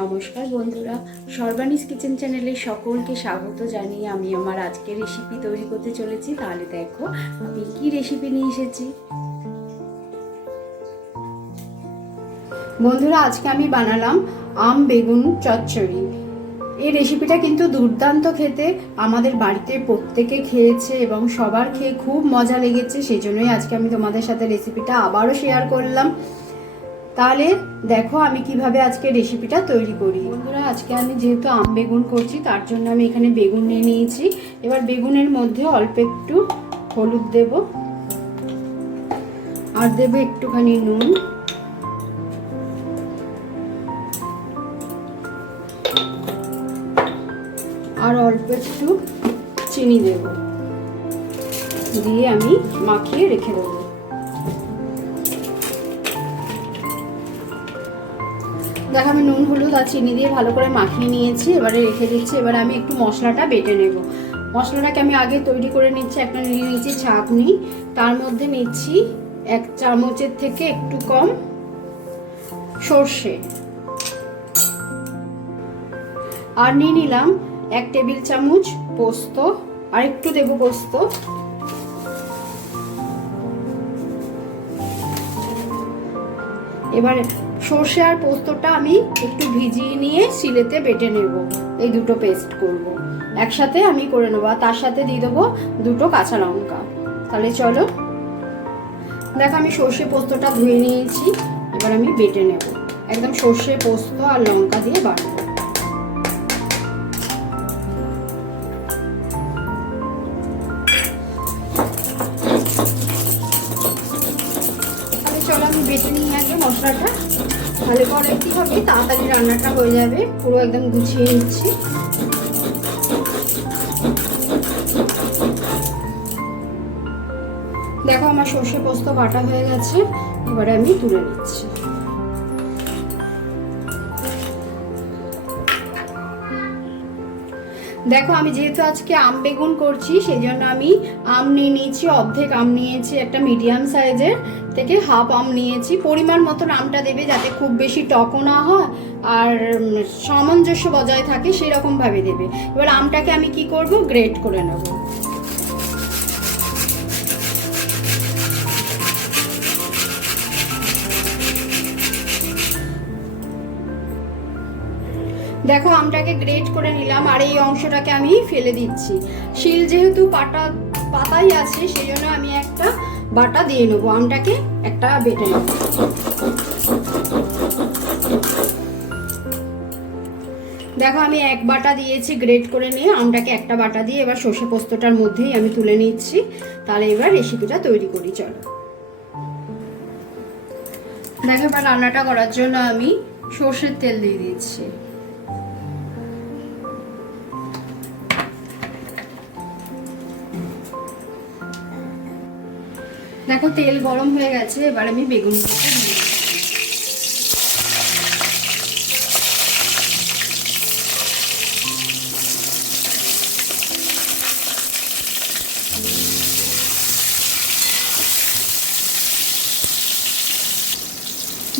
নমস্কার বন্ধুরা, সর্বানিস কিচেন চ্যানেলে সকলকে স্বাগত জানিয়ে আমি আমার আজকে রেসিপি তৈরি করতে চলেছি। তাহলে দেখো, আমি কি রেসিপি নিয়ে এসেছি। বন্ধুরা, আজকে আমি বানালাম আম বেগুন চচ্চড়ি। এই রেসিপিটা কিন্তু দুর্দান্ত খেতে, আমাদের বাড়িতে প্রত্যেকে খেয়েছে এবং সবার খেয়ে খুব মজা লেগেছে, সেই জন্যই আজকে আমি তোমাদের সাথে রেসিপিটা আবারও শেয়ার করলাম। তাহলে দেখো আমি কীভাবে আজকে রেসিপিটা তৈরি করি। বন্ধুরা, আজকে আমি যেহেতু আম বেগুন করছি, তার জন্য আমি এখানে বেগুন নিয়ে নিয়েছি। এবার বেগুনের মধ্যে অল্প একটু হলুদ দেব আর দেব একটুখানি নুন। আর অল্প একটু চিনি দেব। দিয়ে আমি মাখিয়ে রেখে দেবো। দেখো, আমি নুন, হলুদ আর চিনি দিয়ে ভালো করে মাখিয়ে নিয়েছি, এবারে রেখে দিচ্ছি। এবারে আমি একটু মশলাটা বেটে নেব। মশলাটাকে আমি আগে তৈরি করে নিচ্ছি, একটা নিয়ে নিচ্ছি চাটনি তার মধ্যে নিচ্ছি এক চামচের থেকে একটু কম সর্ষে। আর নিয়ে নিলাম এক টেবিল চামচ পোস্ত, আর একটু দেবো পোস্ত। এবার সর্ষে আর পোস্তটা আমি একটু ভিজিয়ে নিয়ে শিলেতে বেটে নেব। এই দুটো পেস্ট করব। একসাথে আমি করে নেব আর তার সাথে দিয়ে দেবো দুটো কাঁচা লঙ্কা। তাহলে চলো। দেখো আমি সর্ষে পোস্তটা ধুয়ে নিয়েছি। এবার আমি বেটে নেব। একদম সর্ষে পোস্ত আর লঙ্কা দিয়ে বাটবো মশলাটা তাহলে পরে কি হবে? তাড়াতাড়ি রান্নাটা হয়ে যাবে। পুরো একদম গুছিয়ে নিচ্ছি। দেখো আমার সর্ষে পোস্ত বাটা হয়ে গেছে। এবারে আমি তুলে নিচ্ছি। দেখো, আমি যেহেতু আজকে আম বেগুন করছি সেই জন্য আমি আম নিয়ে নিয়েছি, অর্ধেক আম নিয়েছি, একটা মিডিয়াম সাইজের থেকে হাফ আম নিয়েছি। পরিমাণ মতন আমটা দেবে যাতে খুব বেশি টকও না হয় আর সামঞ্জস্য বজায় থাকে, সেরকমভাবে দেবে। এবার আমটাকে আমি কি করব? গ্রেট করে নেব। আমটাকে গ্রেট করে নিলাম আর এই অংশটাকে আমি ফেলে দিচ্ছি। শিল যেহেতু পাটা, পাতাই আছে সেই জন্য আমি একটা বাটা দিয়ে নেব। আমটাকে একটা বেটে নেব। দেখো, আমি এক বাটা দিয়েছি গ্রেট করে নিয়ে। আমটাকে একটা বাটা দিয়ে এবার সর্ষে পোস্তটার মধ্যেই আমি তুলে নিচ্ছি। তাহলে এবার রেসিপিটা তৈরি করি, চলো। দেখো, এবার রান্নাটা করার জন্য আমি সর্ষের তেল দিয়ে দিচ্ছি। দেখো, তেল গরম হয়ে গেছে, এবার আমি দিয়ে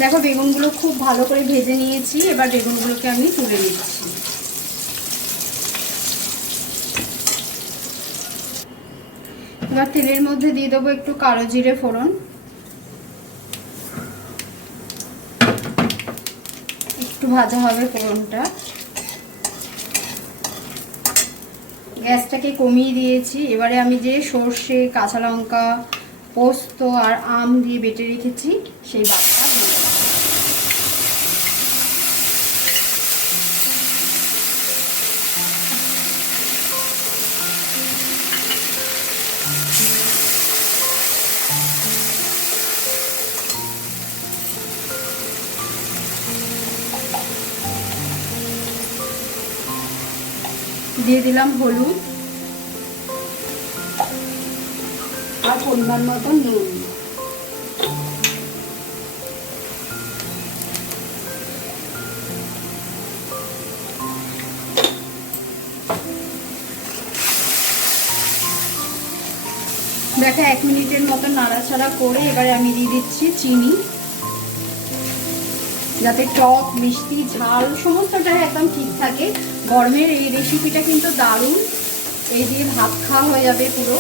দেখো, বেগুনগুলো খুব ভালো করে ভেজে নিয়েছি, এবার বেগুনগুলোকে আমি তুলে নিচ্ছি। এবার তেলের মধ্যে দিয়ে দেবো একটু কালো জিরে ফোড়ন। একটু ভাজা হবে ফোড়নটা। গ্যাসটাকে কমিয়ে দিয়েছি। এবারে আমি যে সর্ষে, কাঁচা লঙ্কা, পোস্ত আর আম দিয়ে বেটে রেখেছি, সেই বাটটা দিয়ে দিলাম হলুদ আর পরিমাণ মতো নুন। দেখো, এক মিনিটের মতো নাড়াচাড়া করে এবারে আমি দিয়ে দিচ্ছি চিনি। যাতে টক, মিষ্টি, ঝাল, সমস্তটা একদম ঠিক থাকে। গরমের এই রেসিপিটা কিন্তু দারুণ। এই দিয়ে ভাত খাওয়া হয়ে যাবে পুরো।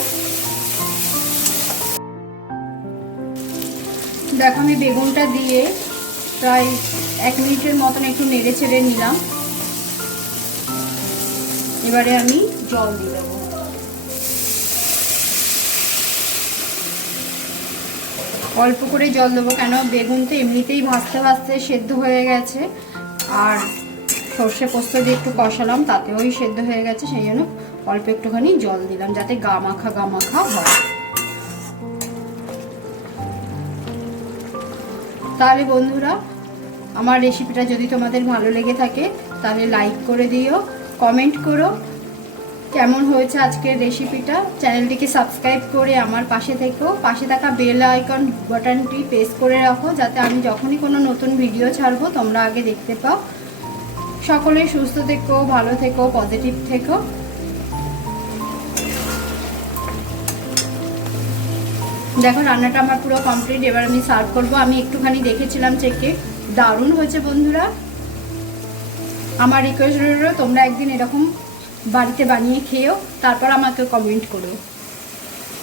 দেখো, আমি বেগুনটা দিয়ে প্রায় এক মিনিটের মতন একটু নেড়ে চেড়ে নিলাম। এবারে আমি জল দিয়ে দেবো। অল্প করে জল দেবো, কেন বেগুন তো এমনিতেই ভাজতে ভাজতে সেদ্ধ হয়ে গেছে। আর সর্ষে পোস্ত দিয়ে একটু কষালাম, তাতেওই সেদ্ধ হয়ে গেছে, সেই জন্য অল্প একটুখানি জল দিলাম, যাতে গা মাখা গা মাখা হয়। তাহলে বন্ধুরা, আমার রেসিপিটা যদি তোমাদের ভালো লেগে থাকে, তাহলে লাইক করে দিও কমেন্ট করো কেমন হয়েছে আজকের রেসিপিটা চ্যানেলটিকে সাবস্ক্রাইব করে আমার পাশে থেকো। পাশে থাকা বেল আইকন বাটনটি প্রেস করে রাখো, যাতে আমি যখনই কোনো নতুন ভিডিও ছাড়বো, তোমরা আগে দেখতে পাও। সকলে সুস্থ থেকো, ভালো থেকো পজিটিভ থেকো। দেখো, রান্নাটা আমার পুরো কমপ্লিট এবার আমি সার্ভ করব। আমি একটুখানি দেখেছিলাম চেকে দারুণ হয়েছে বন্ধুরা। আমার রিকোয়েস্ট রইল, তোমরা একদিন এরকম বাড়িতে বানিয়ে খেয়েও তারপর আমাকে কমেন্ট করো।